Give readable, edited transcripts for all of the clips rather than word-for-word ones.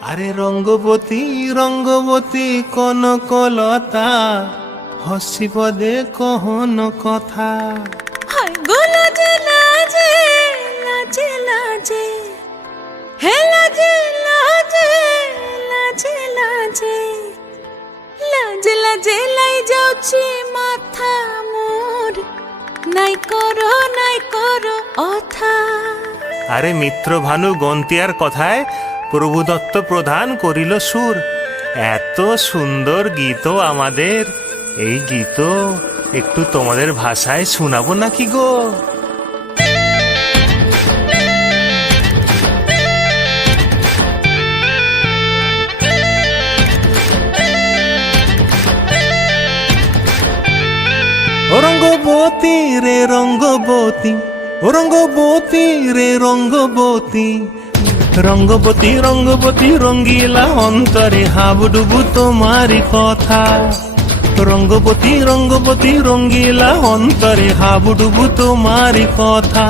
আরে রঙ্গবতী রঙ্গবতী কনকলতা হসি পদে কহন কথা। হায় গো লাজে লাজে লাজে লাজে হে লাজে লাজে লাজে লাজে লাজে লাজে লাই যাଉଛି মাথা মোর নাই করো অথা। আরে মিত্র ভানু গন্তিয়ার কথায় প্রভুদত্ত প্রধান করিল সুর। এত সুন্দর গীত আমাদের, এই গীত একটু তোমাদের ভাষায় শোনাবো নাকি গো? রঙ্গবতী রে রঙ্গবতী, রঙ্গবতী রে রঙ্গবতী, রঙ্গবতী রঙ্গবতী রঙ্গিলা অন্তরে হাবুডুবু তোমারি কথা। রঙ্গবতী রঙ্গবতী রঙ্গিলা অন্তরে হাবুডুবু তোমারি কথা।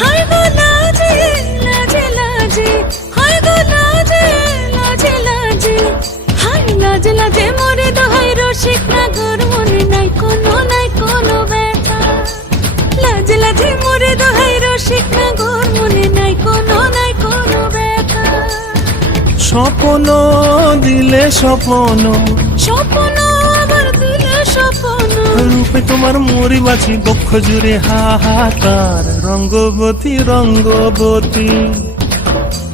হায় গো লাজে লাজে লাজে হায় গো লাজে লাজে লাজে হায় লাজে লাজে মোরে দোহাই রসিক নাগর মনে নাই কোনো ব্যথা। লাজে লাজে মোরে দোহাই রসিক নাগর মনে নাই কোনো ব্যথা। স্বপ্ন দিলে স্বপ্ন, স্বপ্ন আবার দিলে স্বপ্ন, রূপে তোমার মরি বাছি বক্ষ জুড়ে হাহাকার। রঙ্গবতী রঙ্গবতী,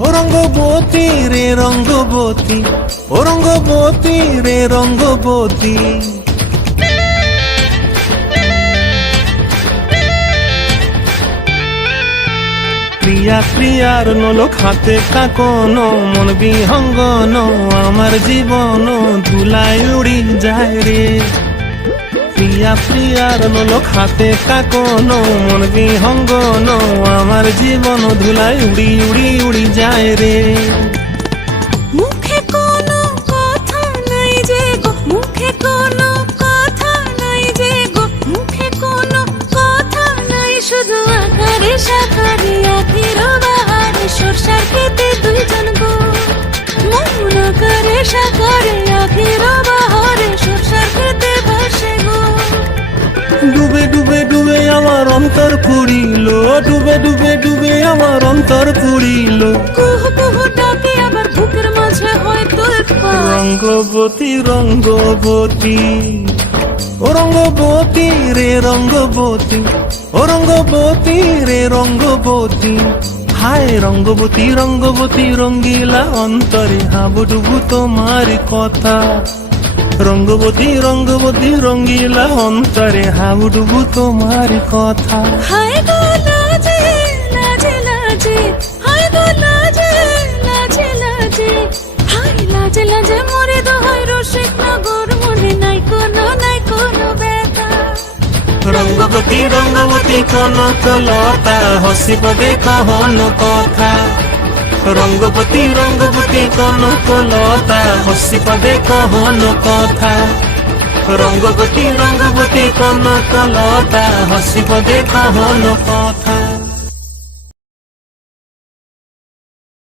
ও রঙ্গবতী রে রঙ্গবতী, ও রঙ্গবতী রে রঙ্গবতী। প্রিয়া প্রিয়ার নলোক হাতে কাকন, মন বিহঙ্গন আমার জীবন ধুলায় উড়ি যায় রে। প্রিয়া প্রিয়ার নলোক হাতে কাকন, মন বিহঙ্গন আমার জীবন ধুলায় উড়ি উড়ি উড়ি যায় রে। মুখে কোনো কথা নাই যে গো, মুখে কোনো কথা নাই যে গো, মুখে কোনো কথা নাই, শুধু আকারে সাকারে আখির বাহারে সরষার খেতে দুইজন গো। মন আকারে সাকারে আখির বাহারে সরষার খেতে ভাসে গো। ডুবে ডুবে ডুবে আমার অন্তর পুড়িল, ডুবে ডুবে ডুবে আমার অন্তর পুড়িল। কুহু কুহু ডাকে আবার বুকের মাঝে হয় তোলপাড়। রঙ্গবতী রঙ্গবতী, ও রঙ্গবতী রে রঙ্গবতী, ও রঙ্গবতী রে রঙ্গবতী। হায় রঙ্গবতী রঙ্গবতী রঙ্গিলা অন্তরে হাবুডুবু তোমার কথা। রঙ্গবতী রঙ্গবতী রঙ্গিলা অন্তরে হাবুডুবু তোমার কথা। হায় গো লাজে লাজে লাজে হায় গো লাজে লাজে লাজে হায় লাজে লাজে মোরে দোহাই রসিক নগর মনে নাই কোনো ব্যথা। রঙ্গবতী রঙ্গবতী কনকলতা হসি পদে কহন কথা। রঙ্গবতী রঙ্গবতী কনকলতা হসি পদে কহন কথা। রঙ্গবতী রঙ্গবতী কনকলতা হসি পদে কহন কথা।